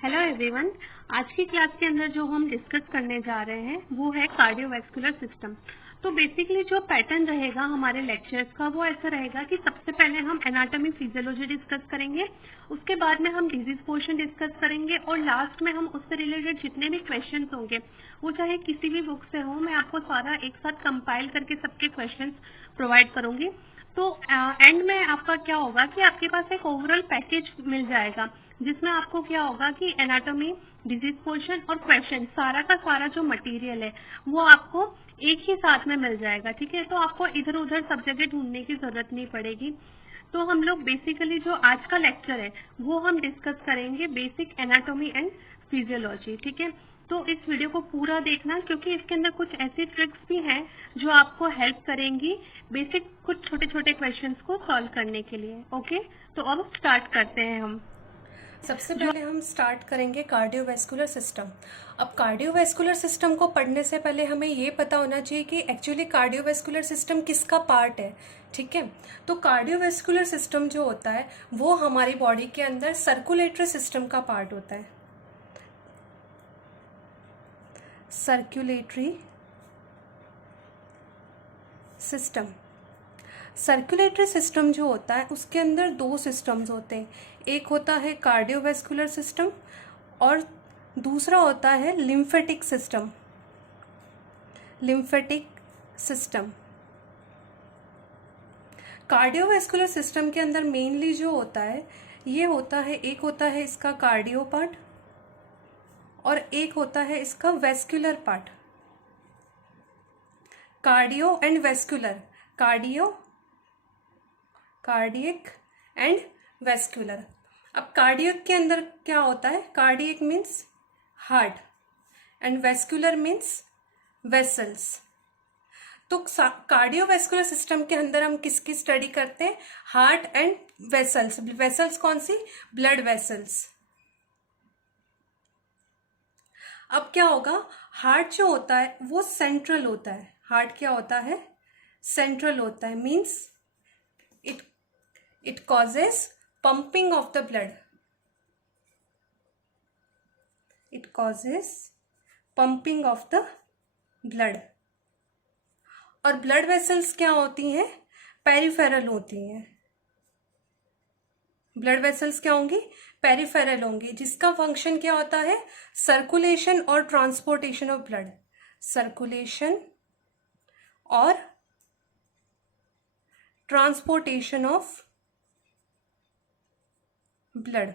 Hello everyone. आज की class के अंदर जो हम डिस्कस करने जा रहे हैं वो है कार्डियोवैस्कुलर सिस्टम। तो बेसिकली जो पैटर्न रहेगा हमारे लेक्चर्स का वो ऐसा रहेगा कि सबसे पहले हम एनाटॉमी फिजियोलॉजी डिस्कस करेंगे, उसके बाद में हम डिजीज पोर्शन डिस्कस करेंगे और लास्ट में हम उससे रिलेटेड जितने भी क्वेश्चंस होंगे वो चाहे किसी भी बुक से हो, मैं आपको सारा एक साथ कंपाइल करके सबके क्वेश्चंस प्रोवाइड करूंगी। तो एंड में आपका क्या होगा कि आपके पास एक ओवरऑल पैकेज मिल जाएगा जिसमें आपको क्या होगा कि एनाटॉमी, डिजीज पोर्शन और क्वेश्चन सारा का सारा जो मटेरियल है वो आपको एक ही साथ में मिल जाएगा। ठीक है, तो आपको इधर उधर सब जगह ढूंढने की जरूरत नहीं पड़ेगी। तो हम लोग बेसिकली जो आज का लेक्चर है वो हम डिस्कस करेंगे बेसिक एनाटॉमी एंड फिजियोलॉजी। ठीक है, तो इस वीडियो को पूरा देखना क्योंकि इसके अंदर कुछ ऐसी ट्रिक्स भी हैं जो आपको हेल्प करेंगी बेसिक कुछ छोटे छोटे क्वेश्चंस को सॉल्व करने के लिए। ओके, तो अब स्टार्ट करते हैं हम। सबसे पहले हम स्टार्ट करेंगे कार्डियोवैस्कुलर सिस्टम। अब कार्डियोवैस्कुलर सिस्टम को पढ़ने से पहले हमें ये पता होना चाहिए कि एक्चुअली कार्डियोवैस्कुलर सिस्टम किसका पार्ट है। ठीक है, तो कार्डियोवैस्कुलर सिस्टम जो होता है वो हमारी बॉडी के अंदर सर्कुलेटरी सिस्टम का पार्ट होता है। सर्कुलेटरी सिस्टम, सर्कुलेटरी सिस्टम जो होता है उसके अंदर दो सिस्टम्स होते हैं, एक होता है कार्डियोवैस्कुलर सिस्टम और दूसरा होता है lymphatic system. Lymphatic system cardiovascular system के अंदर मेनली जो होता है ये होता है, एक होता है इसका कार्डियो पार्ट और एक होता है इसका vascular part. Cardio and vascular, cardiac and vascular. अब कार्डियक के अंदर क्या होता है, cardiac means heart and vascular means vessels. तो कार्डियोवैस्कुलर सिस्टम के अंदर हम किसकी स्टडी करते हैं, हार्ट एंड वेसल्स। वेसल्स कौन सी, ब्लड वेसल्स। अब क्या होगा, हार्ट जो होता है वो सेंट्रल होता है। हार्ट क्या होता है, सेंट्रल होता है, means it causes pumping of the blood. It causes pumping of the blood. और ब्लड वेसल्स क्या होती हैं, पेरिफेरल होती हैं। ब्लड वेसल्स क्या होंगी, पेरिफेरल होंगी, जिसका फंक्शन क्या होता है, सर्कुलेशन और ट्रांसपोर्टेशन ऑफ ब्लड। सर्कुलेशन और ट्रांसपोर्टेशन ऑफ ब्लड।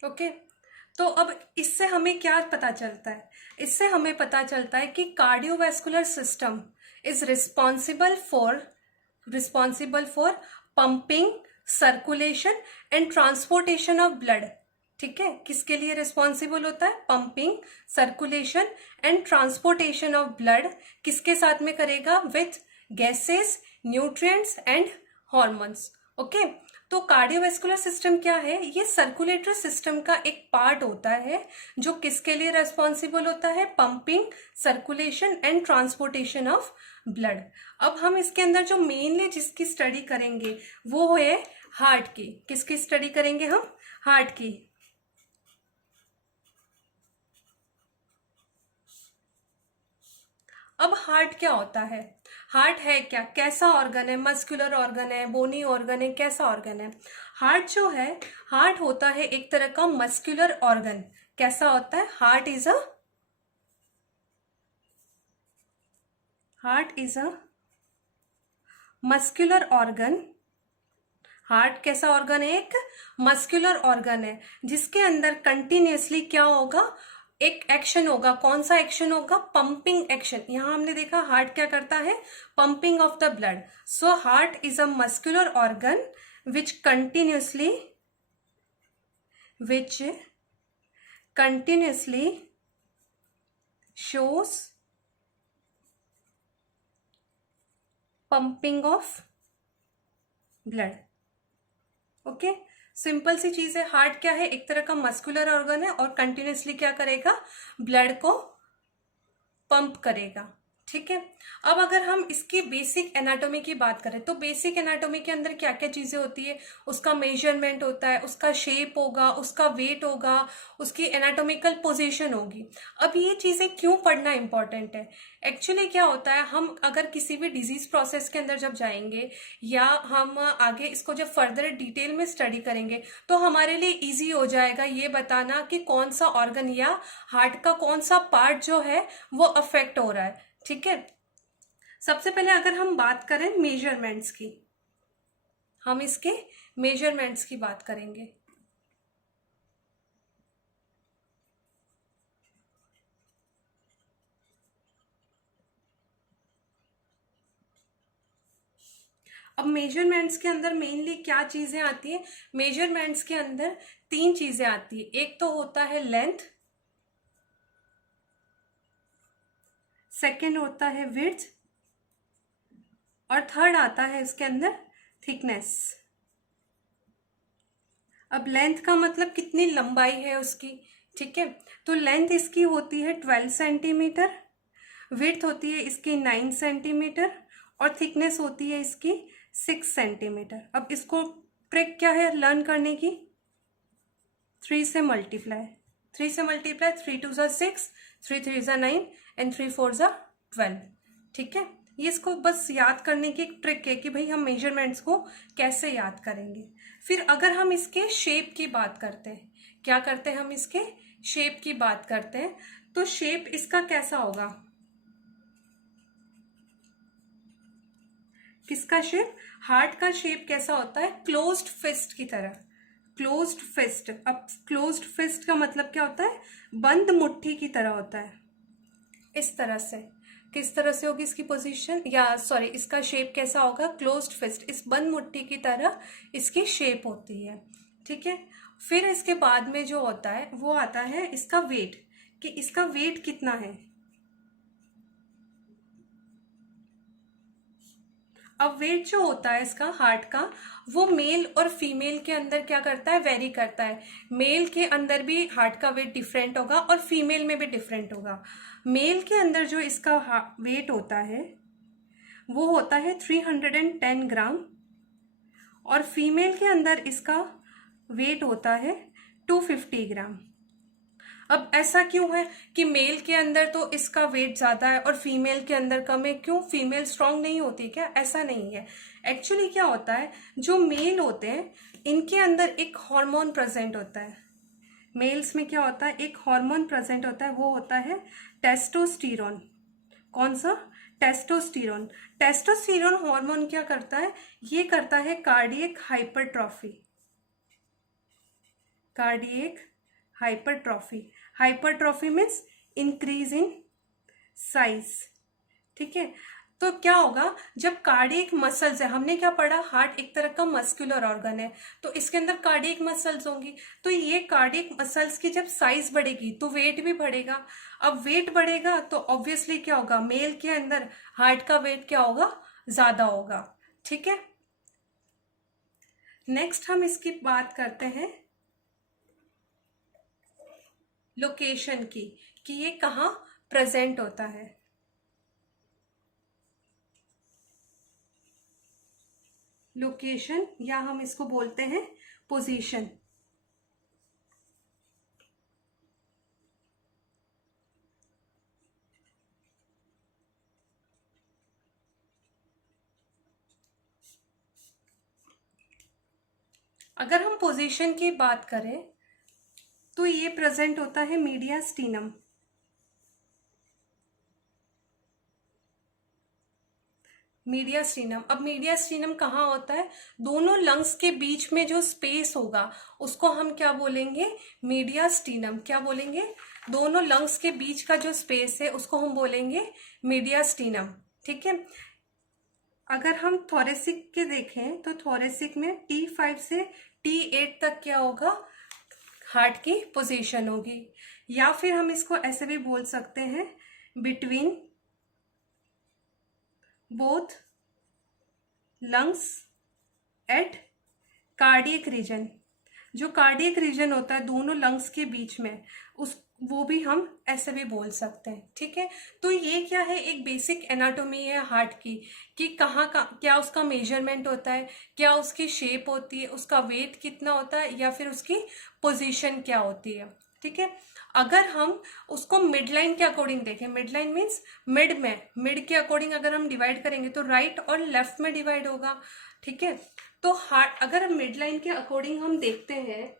ओके, तो अब इससे हमें क्या पता चलता है, इससे हमें पता चलता है कि cardiovascular system is responsible for pumping, circulation and transportation of blood. ठीक है, किसके लिए रिस्पॉन्सिबल होता है, pumping, circulation and transportation of blood. किसके साथ में करेगा, with gases, nutrients and hormones. Okay, तो कार्डियोवैस्कुलर सिस्टम क्या है, ये सर्कुलेटरी सिस्टम का एक पार्ट होता है जो किसके लिए रिस्पॉन्सिबल होता है, pumping, circulation and transportation of blood. अब हम इसके अंदर जो मेनली जिसकी स्टडी करेंगे वो है हार्ट की। किसकी स्टडी करेंगे हम, हार्ट की। अब हार्ट क्या होता है, हार्ट है क्या, कैसा ऑर्गन है, मस्कुलर ऑर्गन है, बोनी ऑर्गन है, कैसा ऑर्गन है। हार्ट जो है, हार्ट होता है एक तरह का मस्कुलर ऑर्गन। कैसा होता है, heart is a muscular organ. Heart कैसा ऑर्गन है, एक मस्कुलर ऑर्गन है जिसके अंदर कंटिन्यूअसली क्या होगा, एक एक्शन होगा। कौन सा एक्शन होगा, पंपिंग एक्शन। यहां हमने देखा हार्ट क्या करता है, pumping of the blood. So heart is a muscular organ which continuously shows pumping of blood. Okay, simple सी चीज है, हार्ट क्या है, एक तरह का मस्कुलर ऑर्गन है और कंटिन्यूसली क्या करेगा, ब्लड को पंप करेगा। ठीक है। अब अगर हम इसकी बेसिक एनाटॉमी की बात करें तो बेसिक एनाटॉमी के अंदर क्या क्या चीजें होती है, उसका मेजरमेंट होता है, उसका शेप होगा, उसका वेट होगा, उसकी एनाटॉमिकल पोजीशन होगी। अब ये चीजें क्यों पढ़ना इंपॉर्टेंट है, एक्चुअली क्या होता है, हम अगर किसी भी डिजीज प्रोसेस के अंदर जब जाएंगे या हम आगे इसको जब फर्दर डिटेल में स्टडी करेंगे तो हमारे लिए इजी हो जाएगा ये बताना कि कौन सा ऑर्गन या हार्ट का कौन सा पार्ट जो है वो अफेक्ट हो रहा है। ठीक है, सबसे पहले अगर हम बात करें मेजरमेंट्स की, हम इसके मेजरमेंट्स की बात करेंगे। अब मेजरमेंट्स के अंदर मेनली क्या चीजें आती है, मेजरमेंट्स के अंदर 3 चीजें आती है। एक तो होता है लेंथ, सेकंड होता है विड्थ और थर्ड आता है इसके अंदर थिकनेस। अब लेंथ का मतलब कितनी लंबाई है उसकी, ठीक है, तो लेंथ इसकी होती है 12 सेंटीमीटर, विड्थ होती है इसकी 9 सेंटीमीटर और थिकनेस होती है इसकी 6 सेंटीमीटर। अब इसको ट्रिक क्या है लर्न करने की, 3 से मल्टीप्लाई, 3 से मल्टीप्लाई, 3 2 ज़ा 6, 3 3 ज़ा 9 एंड 3 4 ज़ा 12। ठीक है, ये इसको बस याद करने की एक ट्रिक है कि भाई हम मेजरमेंट्स को कैसे याद करेंगे। फिर अगर हम इसके शेप की बात करते हैं, क्या करते हैं हम इसके शेप की बात करते हैं, तो शेप इसका कैसा होगा, किसका शेप, हार्ट का शेप कैसा होता है, क्लोज्ड फिस्ट की तरह, क्लोज्ड फिस्ट। अब क्लोज्ड फिस्ट का मतलब क्या होता है, बंद मुट्ठी की तरह होता है, इस तरह से। किस तरह से होगी इसकी पोजीशन, या सॉरी इसका शेप कैसा होगा, क्लोज्ड फिस्ट, इस बंद मुट्ठी की तरह इसकी शेप होती है। ठीक है, फिर इसके बाद में जो होता है वो आता है इसका वेट, कि इसका वेट कितना है। अब वेट जो होता है इसका हार्ट का, वो मेल और फीमेल के अंदर क्या करता है, वेरी करता है। मेल के अंदर भी हार्ट का वेट डिफरेंट होगा और फीमेल में भी डिफरेंट होगा। मेल के अंदर जो इसका वेट होता है वो होता है 310 ग्राम और फीमेल के अंदर इसका वेट होता है 250 ग्राम। अब ऐसा क्यों है कि मेल के अंदर तो इसका वेट ज्यादा है और फीमेल के अंदर कम है, क्यों, फीमेल स्ट्रांग नहीं होती क्या, ऐसा नहीं है। एक्चुअली क्या होता है, जो मेल होते हैं इनके अंदर एक हार्मोन प्रेजेंट होता है, मेल्स में क्या होता है, एक हार्मोन प्रेजेंट होता है, वो होता है टेस्टोस्टेरोन। कौन सा, टेस्टोस्टेरोन। टेस्टोस्टेरोन हार्मोन क्या करता है, ये करता है cardiac hypertrophy, cardiac hypertrophy. Hypertrophy means increase in size. ठीक है, तो क्या होगा, जब कार्डियक मसल्स है, हमने क्या पढ़ा, हार्ट एक तरह का मस्कुलर ऑर्गन है, तो इसके अंदर कार्डियक मसल्स होंगी, तो ये कार्डियक मसल्स की जब साइज बढ़ेगी तो वेट भी बढ़ेगा। अब वेट बढ़ेगा तो ऑब्वियसली क्या होगा, मेल के अंदर हार्ट का वेट क्या होगा, ज्यादा होगा। ठीक है, नेक्स्ट हम इसकी बात करते हैं लोकेशन की, कि ये कहाँ प्रेजेंट होता है। लोकेशन या हम इसको बोलते हैं पोजीशन। अगर हम पोजीशन की बात करें तो ये प्रेजेंट होता है मीडियास्टिनम। मीडियास्टिनम, अब मीडियास्टिनम कहाँ होता है, दोनों लंग्स के बीच में जो स्पेस होगा उसको हम क्या बोलेंगे, मीडियास्टिनम। क्या बोलेंगे, दोनों लंग्स के बीच का जो स्पेस है उसको हम बोलेंगे मीडियास्टिनम। ठीक है, अगर हम थोरेसिक के देखें तो थोरेसिक में T5 से T8 तक क्या होगा, हार्ट की पोजीशन होगी, या फिर हम इसको ऐसे भी बोल सकते हैं between both lungs at cardiac region. जो कार्डियक रीजन होता है दोनों लंग्स के बीच में, वो भी हम ऐसे भी बोल सकते हैं, ठीक है। तो ये क्या है, एक बेसिक एनाटॉमी है हार्ट की, कि कहाँ का क्या उसका मेजरमेंट होता है, क्या उसकी शेप होती है, उसका वेट कितना होता है, या फिर उसकी पोजीशन क्या होती है, ठीक है। अगर हम उसको मिड लाइन के अकॉर्डिंग देखें, मिड लाइन मीन्स मिड में, मिड के अकॉर्डिंग अगर हम डिवाइड करेंगे तो राइट और लेफ्ट में डिवाइड होगा, ठीक है। तो हार्ट अगर मिड लाइन के अकॉर्डिंग हम देखते हैं,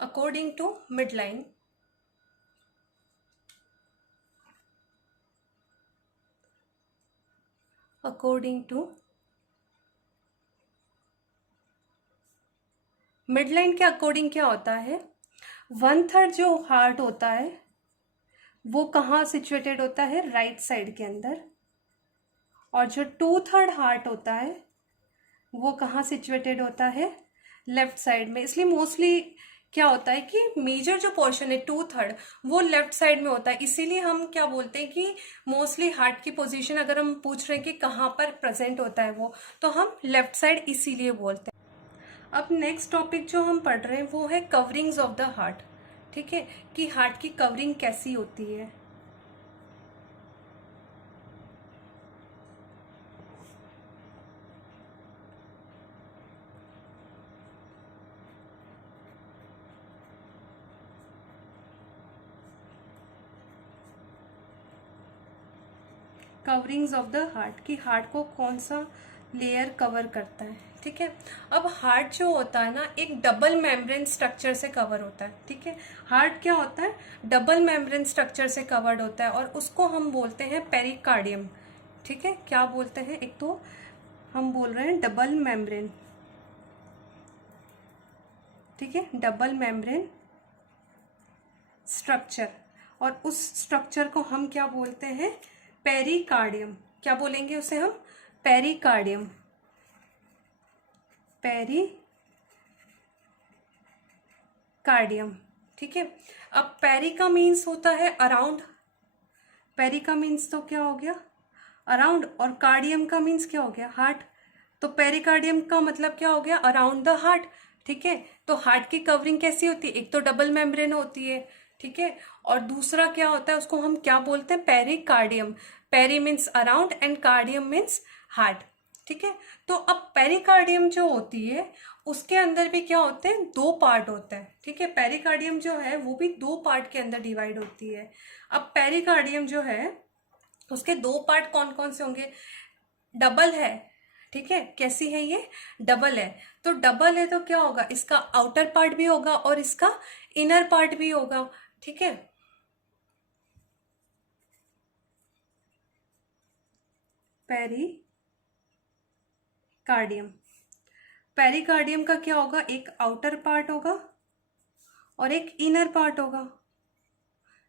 according to midline, according to midline के अकॉर्डिंग क्या होता है, 1/3 जो हार्ट होता है वो कहाँ सिचुएटेड होता है, राइट साइड के अंदर, और जो 2/3 हार्ट होता है वो कहाँ सिचुएटेड होता है, लेफ्ट साइड में। इसलिए मोस्टली क्या होता है कि मेजर जो पोर्शन है 2/3 वो लेफ्ट साइड में होता है, इसीलिए हम क्या बोलते हैं कि मोस्टली हार्ट की पोजीशन अगर हम पूछ रहे हैं कि कहाँ पर प्रेजेंट होता है वो, तो हम लेफ्ट साइड इसीलिए बोलते हैं। अब नेक्स्ट टॉपिक जो हम पढ़ रहे हैं वो है कवरिंग्स ऑफ द हार्ट, ठीक है, कि हार्ट की कवरिंग कैसी होती है। कवरिंग्स ऑफ द हार्ट, कि हार्ट को कौन सा लेयर कवर करता है, ठीक है। अब हार्ट जो होता है ना, एक डबल मेम्ब्रेन स्ट्रक्चर से कवर होता है, ठीक है। हार्ट क्या होता है, डबल मेम्ब्रेन स्ट्रक्चर से कवर्ड होता है, और उसको हम बोलते हैं पेरिकार्डियम, ठीक है। क्या बोलते हैं, एक तो हम बोल रहे हैं डबल मेम्ब्रेन, ठीक है, डबल मेम्ब्रेन स्ट्रक्चर, और उस स्ट्रक्चर को हम क्या बोलते हैं, पेरिकार्डियम। क्या बोलेंगे उसे हम, पेरिकार्डियम, पेरिकार्डियम, ठीक है। अब पेरी का मीन्स होता है अराउंड, पेरी का मीन्स तो क्या हो गया, अराउंड, और कार्डियम का मीन्स क्या हो गया, हार्ट। तो पेरिकार्डियम का मतलब क्या हो गया, अराउंड द हार्ट, ठीक है। तो हार्ट की कवरिंग कैसी होती है, एक तो डबल मेम्ब्रेन होती है, ठीक है, और दूसरा क्या होता है, उसको हम क्या बोलते हैं, pericardium. Peri means around and cardium means heart, ठीक है। तो अब पेरिकार्डियम जो होती है उसके अंदर भी क्या होते हैं, 2 पार्ट होते हैं, ठीक है। पेरिकार्डियम जो है वो भी 2 पार्ट के अंदर डिवाइड होती है। अब पेरिकार्डियम जो है उसके 2 पार्ट कौन कौन से होंगे, डबल है, ठीक है। कैसी है ये, डबल है। तो डबल है तो क्या होगा, इसका आउटर पार्ट भी होगा और इसका इनर पार्ट भी होगा, ठीक है। पेरिकार्डियम, पेरिकार्डियम का क्या होगा, एक आउटर पार्ट होगा और एक इनर पार्ट होगा,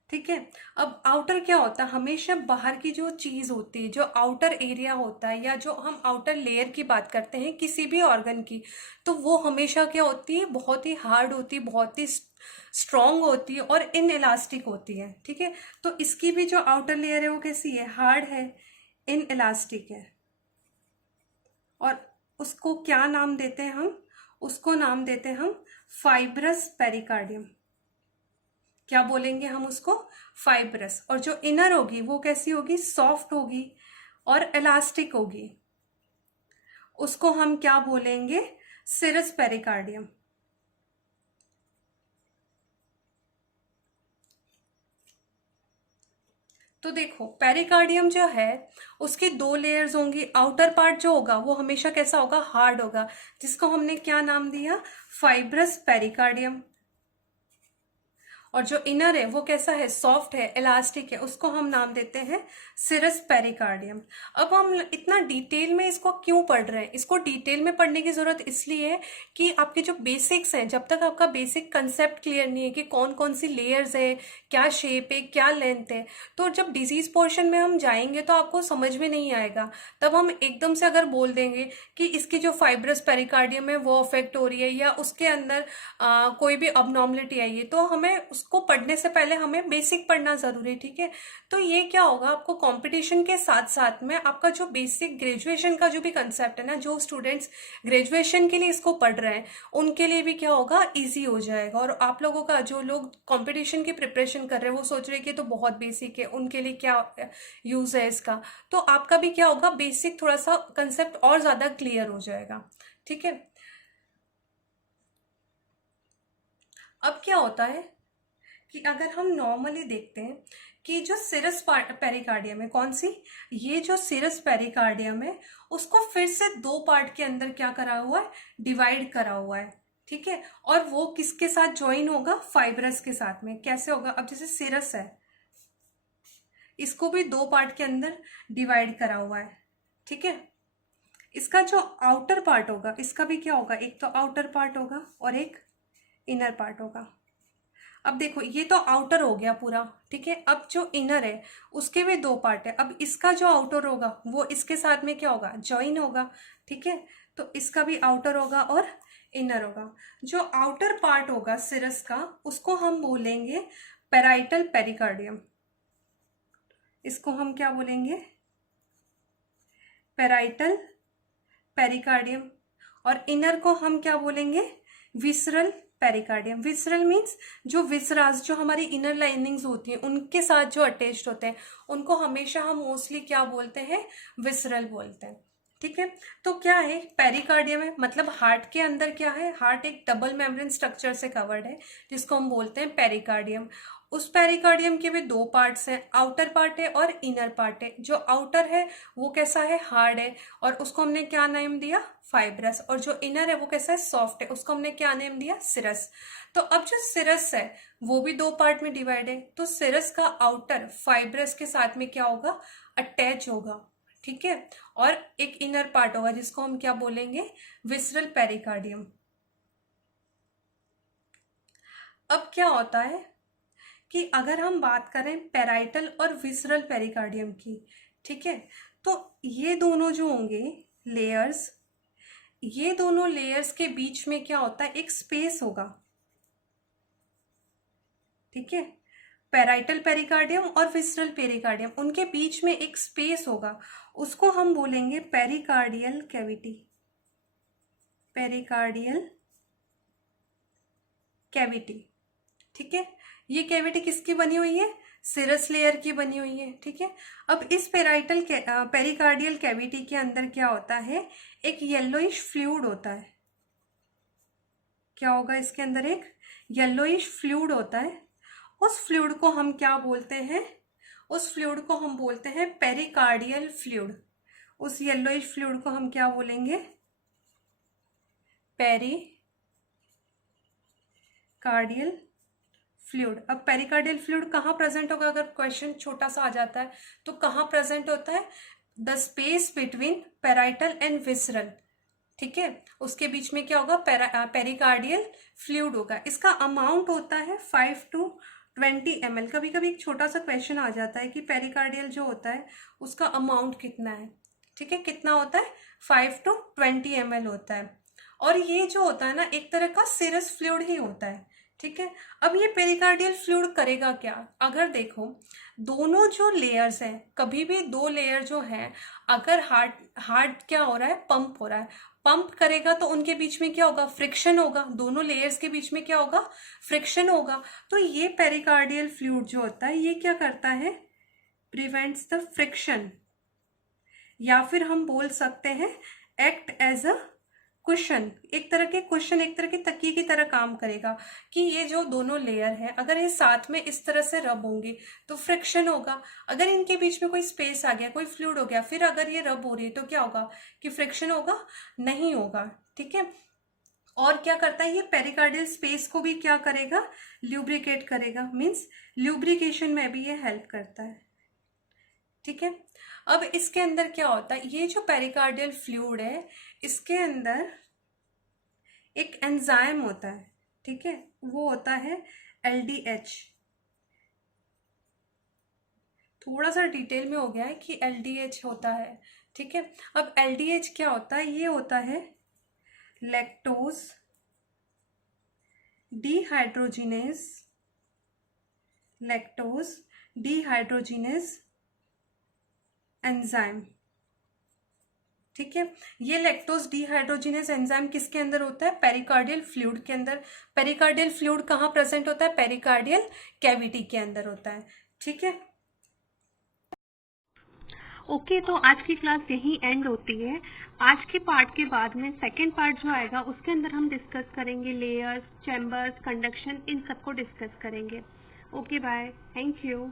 ठीक है। अब आउटर क्या होता है, हमेशा बाहर की जो चीज होती है, जो आउटर एरिया होता है, या जो हम आउटर लेयर की बात करते हैं किसी भी ऑर्गन की, तो वो हमेशा क्या होती है, बहुत ही हार्ड होती है, बहुत ही स्ट्रॉन्ग होती है और इनइलास्टिक होती है, ठीक है। तो इसकी भी जो आउटर लेयर है वो कैसी है, हार्ड है, इनइलास्टिक है, और उसको क्या नाम देते हैं हम, उसको नाम देते हैं हम फाइब्रस पेरिकार्डियम। क्या बोलेंगे हम उसको, फाइब्रस। और जो इनर होगी वो कैसी होगी, सॉफ्ट होगी और इलास्टिक होगी, उसको हम क्या बोलेंगे, सिरस पेरिकार्डियम। तो देखो पेरिकार्डियम जो है उसकी 2 लेयर्स होंगी, आउटर पार्ट जो होगा वो हमेशा कैसा होगा, हार्ड होगा, जिसको हमने क्या नाम दिया, फाइब्रस पेरिकार्डियम। और जो इनर है वो कैसा है, सॉफ्ट है, इलास्टिक है, उसको हम नाम देते हैं सिरस पेरिकार्डियम। अब हम इतना डिटेल में इसको क्यों पढ़ रहे हैं, इसको डिटेल में पढ़ने की जरूरत इसलिए है कि आपके जो बेसिक्स हैं, जब तक आपका बेसिक कंसेप्ट क्लियर नहीं है कि कौन कौन सी लेयर्स है, क्या शेप है, क्या लेंथ है, तो जब डिजीज पोर्शन में हम जाएंगे तो आपको समझ में नहीं आएगा। तब हम एकदम से अगर बोल देंगे कि इसकी जो फाइब्रस पेरिकार्डियम है वो अफेक्ट हो रही है, या उसके अंदर कोई भी अबनॉर्मलिटी आई है, तो हमें उसको पढ़ने से पहले हमें बेसिक पढ़ना जरूरी है, ठीक है। तो ये क्या होगा, आपको कंपटीशन के साथ साथ में आपका जो बेसिक ग्रेजुएशन का जो भी कंसेप्ट है ना, जो स्टूडेंट्स ग्रेजुएशन के लिए इसको पढ़ रहे हैं उनके लिए भी क्या होगा, इजी हो जाएगा। और आप लोगों का जो लोग कंपटीशन की प्रिपरेशन कर रहे हैं वो सोच रहे हैं कि तो बहुत बेसिक है, उनके लिए क्या यूज है इसका, तो आपका भी क्या होगा, बेसिक थोड़ा सा कंसेप्ट और ज्यादा क्लियर हो जाएगा, ठीक है। अब क्या होता है कि अगर हम नॉर्मली देखते हैं कि जो सिरस पेरिकार्डियम है, कौन सी, ये जो सिरस पेरिकार्डियम है उसको फिर से दो पार्ट के अंदर क्या करा हुआ है, डिवाइड करा हुआ है, ठीक है। और वो किसके साथ ज्वाइन होगा, फाइब्रस के साथ में। कैसे होगा, अब जैसे सिरस है इसको भी दो पार्ट के अंदर डिवाइड करा हुआ है, ठीक है। इसका जो आउटर पार्ट होगा इसका भी क्या होगा, एक तो आउटर पार्ट होगा और एक इनर पार्ट होगा। अब देखो ये तो आउटर हो गया पूरा, ठीक है। अब जो इनर है उसके भी दो पार्ट है। अब इसका जो आउटर होगा वो इसके साथ में क्या होगा, ज्वाइन होगा, ठीक है। तो इसका भी आउटर होगा और इनर होगा। जो आउटर पार्ट होगा सिरस का उसको हम बोलेंगे पेराइटल पेरिकार्डियम। इसको हम क्या बोलेंगे, पेराइटल पेरिकार्डियम। और इनर को हम क्या बोलेंगे, विसरल पेरिकार्डियम। विसरल मीन्स जो विसरास, जो हमारी इनर लाइनिंग्स होती हैं उनके साथ जो अटैच्ड होते हैं उनको हमेशा हम मोस्टली क्या बोलते हैं, विसरल बोलते हैं, ठीक है। तो क्या है, पेरिकार्डियम है, मतलब हार्ट के अंदर क्या है, हार्ट एक डबल मेम्ब्रेन स्ट्रक्चर से कवर्ड है जिसको हम बोलते हैं पेरिकार्डियम। उस पेरिकार्डियम के भी दो पार्ट्स हैं, आउटर पार्ट है और इनर पार्ट है। जो आउटर है वो कैसा है, हार्ड है, और उसको हमने क्या नेम दिया, फाइब्रस। और जो इनर है वो कैसा है, सॉफ्ट है, उसको हमने क्या नेम दिया, सिरस। तो अब जो सिरस है वो भी दो पार्ट में डिवाइड है, तो सिरस का आउटर फाइब्रस के साथ में क्या होगा, अटैच होगा, ठीक है। और एक इनर पार्ट होगा जिसको हम क्या बोलेंगे, विसरल पेरिकार्डियम। अब क्या होता है कि अगर हम बात करें पेराइटल और विसरल पेरिकार्डियम की, ठीक है, तो ये दोनों जो होंगे लेयर्स, ये दोनों लेयर्स के बीच में क्या होता है, एक स्पेस होगा, ठीक है। पेराइटल पेरिकार्डियम और विसरल पेरिकार्डियम उनके बीच में एक स्पेस होगा, उसको हम बोलेंगे पेरिकार्डियल कैविटी। पेरिकार्डियल कैविटी, ठीक है। ये कैविटी किसकी बनी हुई है, सिरस लेयर की बनी हुई है, ठीक है। अब इस पेरिकार्डियल कैविटी के अंदर क्या होता है, एक येलोइश फ्लूइड होता है। क्या होगा, इसके अंदर एक येलोइश फ्लूइड होता है। उस फ्लूइड को हम क्या बोलते हैं, उस फ्लूइड को हम बोलते हैं पेरिकार्डियल फ्लूइड। उस येलोइश फ्लूइड को हम क्या बोलेंगे, पेरिकार्डियल फ्लूइड। अब पेरिकार्डियल फ्लूइड कहाँ प्रेजेंट होगा, अगर क्वेश्चन छोटा सा आ जाता है तो कहाँ प्रेजेंट होता है, the space between parietal and visceral, ठीक है। उसके बीच में क्या होगा, पेरिकार्डियल फ्लूइड होगा। इसका अमाउंट होता है 5 to 20 ml। कभी कभी एक छोटा सा क्वेश्चन आ जाता है कि पेरिकार्डियल जो होता है उसका अमाउंट कितना है, ठीक है, कितना होता है, 5 to 20 ml होता है। और ये जो होता है ना एक तरह का सिरस फ्लूइड ही होता है, ठीक है। अब ये पेरिकार्डियल फ्लूइड करेगा क्या, अगर देखो दोनों जो लेयर्स हैं, कभी भी दो लेयर जो है, अगर हार्ट क्या हो रहा है, पंप हो रहा है, पंप करेगा तो उनके बीच में क्या होगा, फ्रिक्शन होगा, दोनों लेयर्स के बीच में क्या होगा, फ्रिक्शन होगा। तो ये पेरिकार्डियल फ्लूइड जो होता है ये क्या करता है, प्रिवेंट्स द फ्रिक्शन, या फिर हम बोल सकते हैं एक्ट एज अ क्वेश्चन, एक तरह के क्वेश्चन, एक तरह के तकिए की तरह काम करेगा कि ये जो दोनों लेयर है अगर ये साथ में इस तरह से रब होंगे तो फ्रिक्शन होगा। अगर इनके बीच में कोई स्पेस आ गया, कोई फ्लूइड हो गया, फिर अगर ये रब हो रही है तो क्या होगा, कि फ्रिक्शन होगा, नहीं होगा, ठीक है। और क्या करता है, ये पेरिकार्डियल स्पेस को भी क्या करेगा, ल्यूब्रिकेट करेगा, मीन्स ल्यूब्रिकेशन में भी ये हेल्प करता है, ठीक है। अब इसके अंदर क्या होता है, ये जो पेरिकार्डियल फ्लूइड है इसके अंदर एक एंजाइम होता है, ठीक है, वो होता है LDH। थोड़ा सा डिटेल में हो गया है कि LDH होता है, ठीक है। अब LDH क्या होता है, ये होता है lactose dehydrogenase lactose dehydrogenase enzyme. ठीक है, ये लैक्टोज डिहाइड्रोजिनेज एंजाइम किसके अंदर होता है? पेरिकार्डियल फ्लूइड के अंदर। पेरिकार्डियल फ्लूइड कहाँ प्रेजेंट होता है? पेरिकार्डियल कैविटी के अंदर होता है। ठीक है, ओके, तो आज की क्लास यहीं एंड होती है। आज के पार्ट के बाद में सेकंड पार्ट जो आएगा उसके अंदर हम डिस्कस करेंगे लेयर्स, चैम्बर्स, कंडक्शन, इन सबको डिस्कस करेंगे। Okay, bye, thank you.